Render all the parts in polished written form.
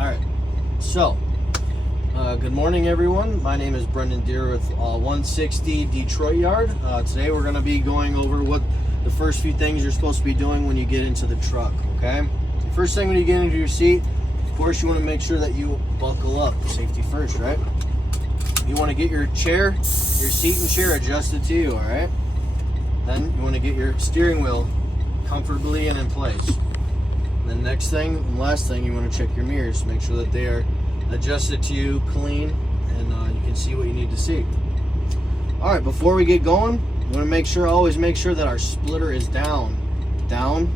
Alright, so good morning everyone. My name is Brendan Deere with 160 Detroit Yard. Today we're going to be going over what the first few things you're supposed to be doing when you get into the truck, okay? The first thing when you get into your seat, of course you want to make sure that you buckle up. Safety first, right? You want to get your chair, your seat and chair adjusted to you, alright? Then you want to get your steering wheel comfortably and in place. The next thing and last thing, you want to check your mirrors, make sure that they are adjusted to you, clean, and you can see what you need to see. All right, before we get going, you want to always make sure that our splitter is down,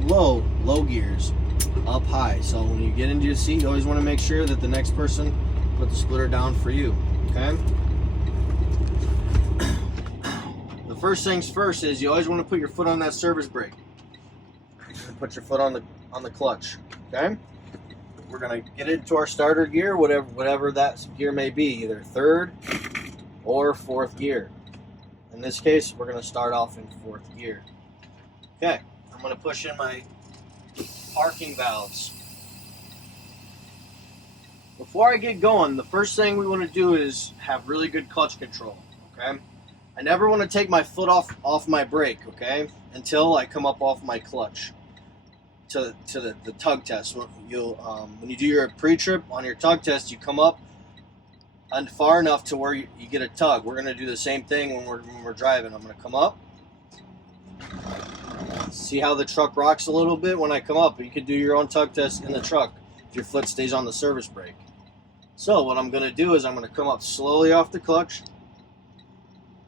low gears, up high. So when you get into your seat, you always want to make sure that the next person put the splitter down for you. Okay. The first things first is you always want to put your foot on that service brake. Put your foot on the clutch, okay? We're gonna get into our starter gear, whatever that gear may be, either third or fourth gear. In this case, we're gonna start off in fourth gear. Okay, I'm gonna push in my parking valves. Before I get going, the first thing we want to do is have really good clutch control, okay? I never want to take my foot off my brake, okay, until I come up off my clutch. To the tug test. When you do your pre-trip on your tug test, you come up and far enough to where you get a tug. We're going to do the same thing when we're driving. I'm going to come up. See how the truck rocks a little bit when I come up. You can do your own tug test in the truck if your foot stays on the service brake. So what I'm going to do is I'm going to come up slowly off the clutch.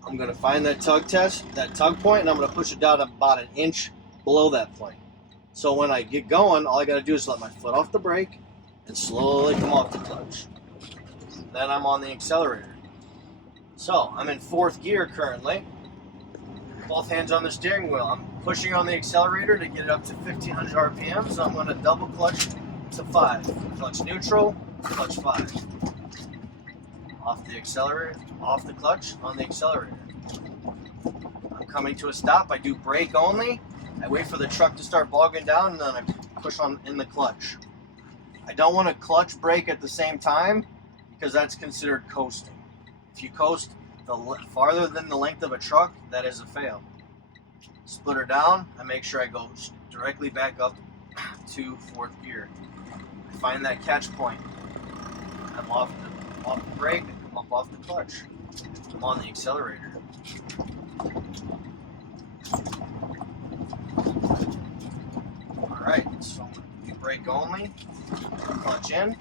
I'm going to find that tug point, and I'm going to push it down about an inch below that point. So when I get going, all I got to do is let my foot off the brake and slowly come off the clutch. Then I'm on the accelerator. So I'm in fourth gear currently. Both hands on the steering wheel. I'm pushing on the accelerator to get it up to 1500 RPM. So I'm going to double clutch to 5. Clutch neutral, clutch 5. Off the accelerator, off the clutch, on the accelerator. I'm coming to a stop. I do brake only. I wait for the truck to start bogging down, and then I push on in the clutch. I don't want to clutch brake at the same time because that's considered coasting. If you coast farther than the length of a truck, that is a fail. Splitter down, I make sure I go directly back up to fourth gear. I find that catch point. I'm off the brake and come up off the clutch. I'm on the accelerator. Alright, so you brake only, clutch in,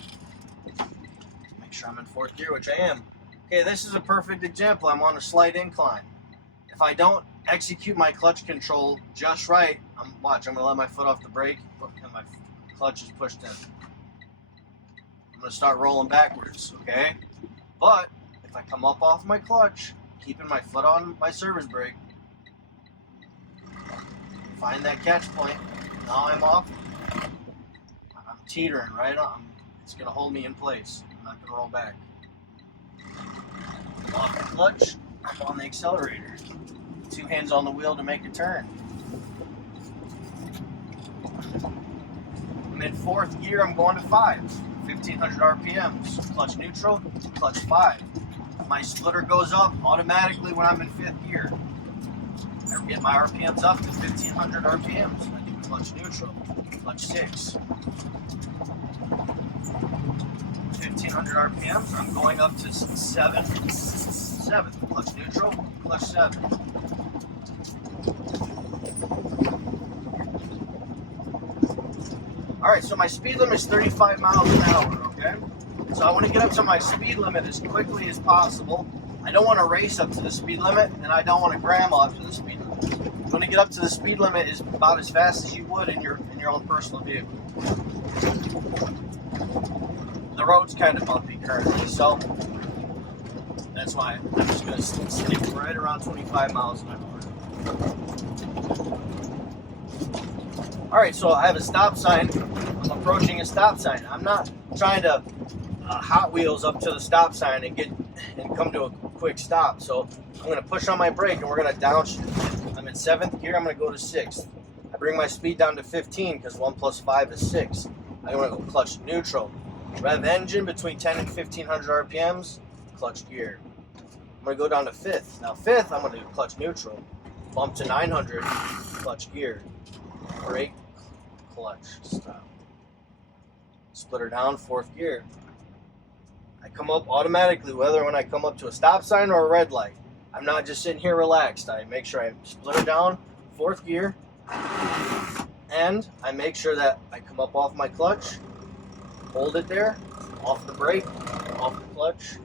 make sure I'm in fourth gear, which I am. Okay, this is a perfect example. I'm on a slight incline. If I don't execute my clutch control just right, I'm going to let my foot off the brake and my clutch is pushed in. I'm going to start rolling backwards, okay? But if I come up off my clutch, keeping my foot on my service brake, find that catch point. Now I'm off. I'm teetering right on. It's going to hold me in place. I'm not going to roll back. Off the clutch. I'm on the accelerator. 2 hands on the wheel to make a turn. I'm in fourth gear. I'm going to 5. 1500 RPMs. Clutch neutral. Clutch 5. My splitter goes up automatically when I'm in 5th gear. I get my RPMs up to 1500 RPMs. I do clutch neutral, clutch 6. 1500 RPMs, I'm going up to 7, clutch neutral, clutch 7. Alright, so my speed limit is 35 miles an hour, okay? So I want to get up to my speed limit as quickly as possible. I don't want to race up to the speed limit, and I don't want to grandma up to the speed limit. You want to get up to the speed limit is about as fast as you would in your own personal vehicle. The road's kind of bumpy currently, so that's why I'm just going to stick right around 25 miles an hour. Alright, so I have a stop sign. I'm approaching a stop sign. I'm not trying to Hot Wheels up to the stop sign and come to a quick stop. So I'm going to push on my brake and we're going to downshift. I'm in 7th gear. I'm going to go to 6th. I bring my speed down to 15 because 1 plus 5 is 6. I'm going to go clutch neutral. Rev engine between 10 and 1500 RPMs, clutch gear. I'm going to go down to fifth. Now fifth, I'm going to do clutch neutral. Bump to 900, clutch gear. Brake, clutch, stop. Splitter down, fourth gear. I come up automatically, whether when I come up to a stop sign or a red light. I'm not just sitting here relaxed. I make sure I splitter down, fourth gear, and I make sure that I come up off my clutch, hold it there, off the brake, off the clutch.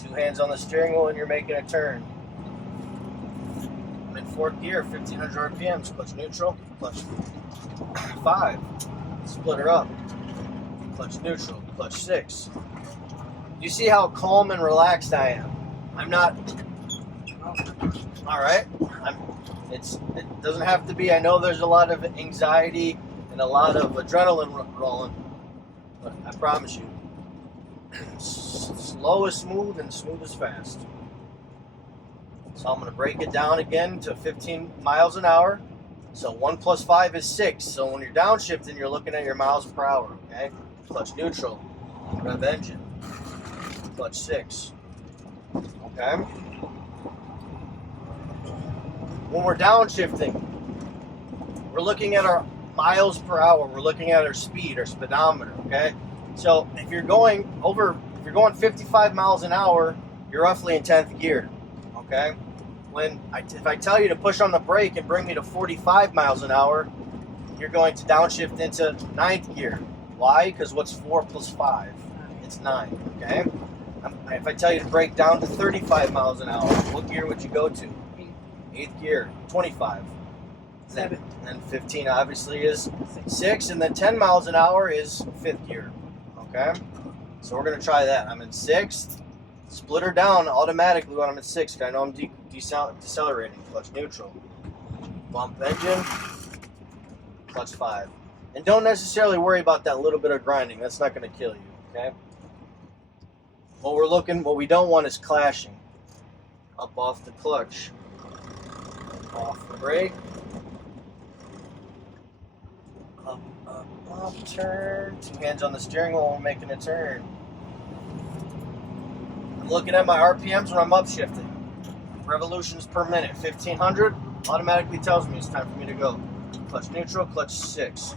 Two hands on the steering wheel and you're making a turn. I'm in fourth gear, 1500 RPMs, clutch neutral, clutch 5, splitter up, clutch neutral, clutch 6. You see how calm and relaxed I am. I'm not, all right, it doesn't have to be. I know there's a lot of anxiety and a lot of adrenaline rolling, but I promise you, slow is smooth and smooth is fast. So I'm going to break it down again to 15 miles an hour. So 1 plus 5 is 6. So when you're downshifting, you're looking at your miles per hour. Okay. Clutch neutral, rev engine, clutch 6. Okay. When we're downshifting, we're looking at our miles per hour. We're looking at our speed, our speedometer. Okay. So if you're going 55 miles an hour, you're roughly in 10th gear. Okay. If I tell you to push on the brake and bring me to 45 miles an hour, you're going to downshift into 9th gear. Why? Because what's 4 plus 5? It's 9. Okay. If I tell you to brake down to 35 miles an hour, what gear would you go to? 8th gear. 25. 7. And 15 obviously is 6, and then 10 miles an hour is 5th gear. Okay. So we're gonna try that. I'm in 6th. Splitter down automatically when I'm at 6. I know I'm decelerating. Clutch neutral. Bump engine. Clutch 5. And don't necessarily worry about that little bit of grinding. That's not going to kill you. Okay. What we don't want is clashing. Up off the clutch. Off the brake. Up, up, up. Turn. 2 hands on the steering wheel. We're making a turn. I'm looking at my RPMs when I'm upshifting. Revolutions per minute, 1500, automatically tells me it's time for me to go. Clutch neutral, clutch 6.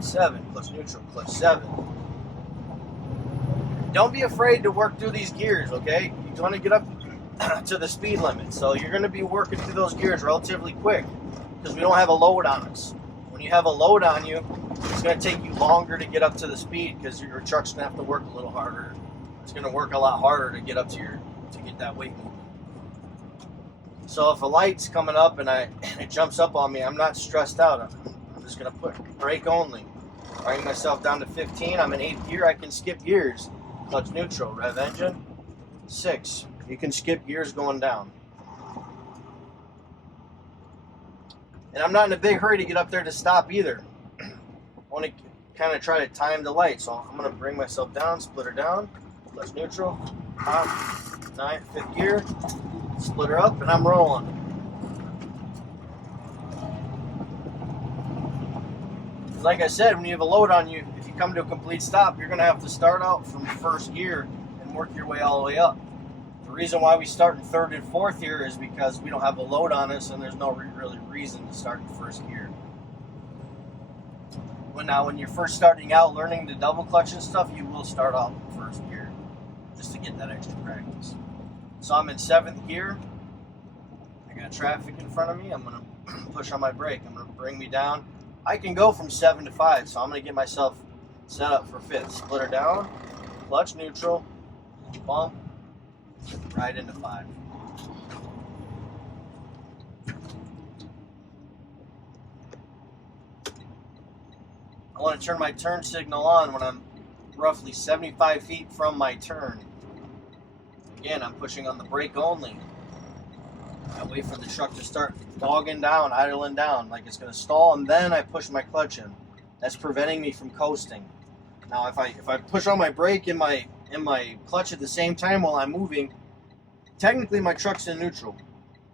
7, clutch neutral, clutch 7. Don't be afraid to work through these gears, okay? You want to get up to the speed limit, so you're going to be working through those gears relatively quick because we don't have a load on us. When you have a load on you, it's going to take you longer to get up to the speed because your truck's going to have to work a little harder. It's going to work a lot harder to get up to get that weight moving. So if a light's coming up and it jumps up on me, I'm not stressed out. I'm just going to put brake only. Bring myself down to 15. I'm in 8th gear. I can skip gears. Clutch neutral, rev engine, 6. You can skip gears going down. And I'm not in a big hurry to get up there to stop either. I want to kind of try to time the light. So I'm going to bring myself down, splitter down, clutch neutral, top, 5th gear, splitter up, and I'm rolling. Like I said, when you have a load on you, if you come to a complete stop, you're going to have to start out from 1st gear and work your way all the way up. The reason why we start in 3rd and 4th gear is because we don't have a load on us and there's no really reason to start in 1st gear. But now when you're first starting out learning the double clutch and stuff, you will start off in 1st gear just to get that extra practice. So I'm in 7th gear. I got traffic in front of me. I'm going to push on my brake. I'm going to bring me down. I can go from 7 to 5, so I'm going to get myself set up for 5th. Splitter down, clutch neutral, bump, right into 5. I want to turn my turn signal on when I'm roughly 75 feet from my turn. Again, I'm pushing on the brake only. I wait for the truck to start dogging down, idling down, like it's going to stall, and then I push my clutch in. That's preventing me from coasting. Now, if I push on my brake and my clutch at the same time while I'm moving, technically my truck's in neutral.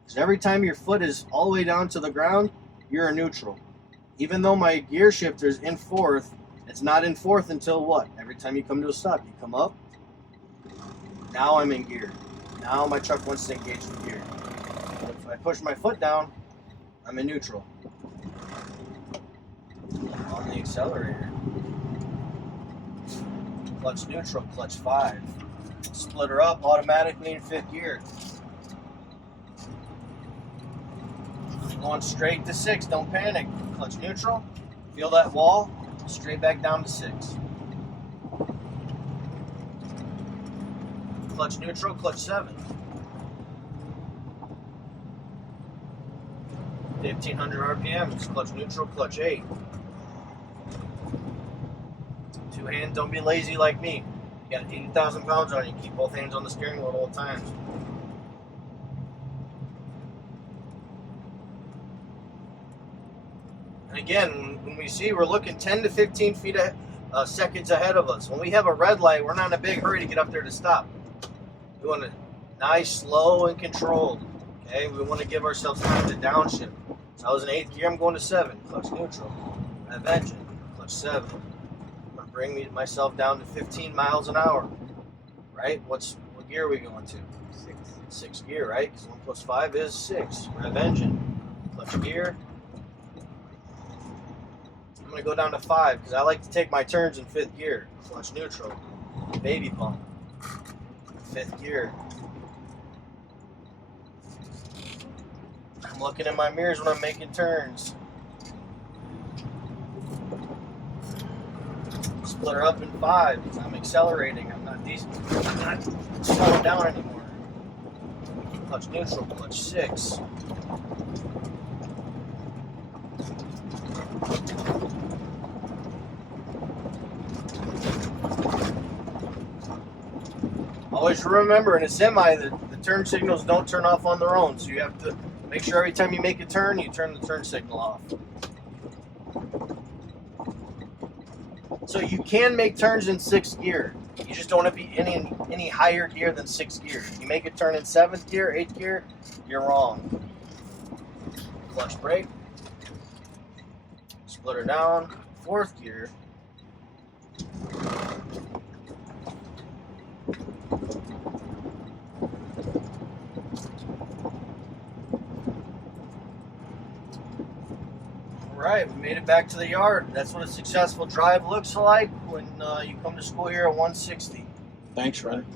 Because every time your foot is all the way down to the ground, you're in neutral. Even though my gear shifter is in fourth, it's not in fourth until what? Every time you come to a stop, you come up. Now I'm in gear. Now my truck wants to engage the gear. But if I push my foot down, I'm in neutral. On the accelerator. Clutch neutral, clutch 5. Splitter up automatically in 5th gear. Going straight to 6, don't panic. Clutch neutral, feel that wall, straight back down to 6. Clutch neutral, clutch 7. 1500 RPMs, clutch neutral, clutch 8. 2 hands, don't be lazy like me. You got 80,000 pounds on you, keep both hands on the steering wheel at all times. And again, when we see, we're looking 10 to 15 feet seconds ahead of us. When we have a red light, we're not in a big hurry to get up there to stop. We want it nice, slow, and controlled. Okay, we want to give ourselves time to downshift. So I was in 8th gear, I'm going to 7. Clutch neutral. Rev engine. Clutch 7. I'm going to bring myself down to 15 miles an hour. Right? What gear are we going to? 6 gear, right? Because 1 plus 5 is 6. Rev engine. Clutch gear. I'm going to go down to 5 because I like to take my turns in 5th gear. Clutch neutral. Baby pump. 5th gear. I'm looking in my mirrors when I'm making turns. Splitter up in 5 because I'm accelerating. I'm not slowing down anymore. Clutch neutral, clutch 6. Always remember, in a semi, the turn signals don't turn off on their own, so you have to make sure every time you make a turn, you turn the turn signal off. So you can make turns in 6th gear. You just don't want to be any higher gear than 6th gear. If you make a turn in 7th gear, 8th gear, you're wrong. Clutch brake. Splitter down. 4th gear. Alright, we made it back to the yard. That's what a successful drive looks like when you come to school here at 160. Thanks, Ron.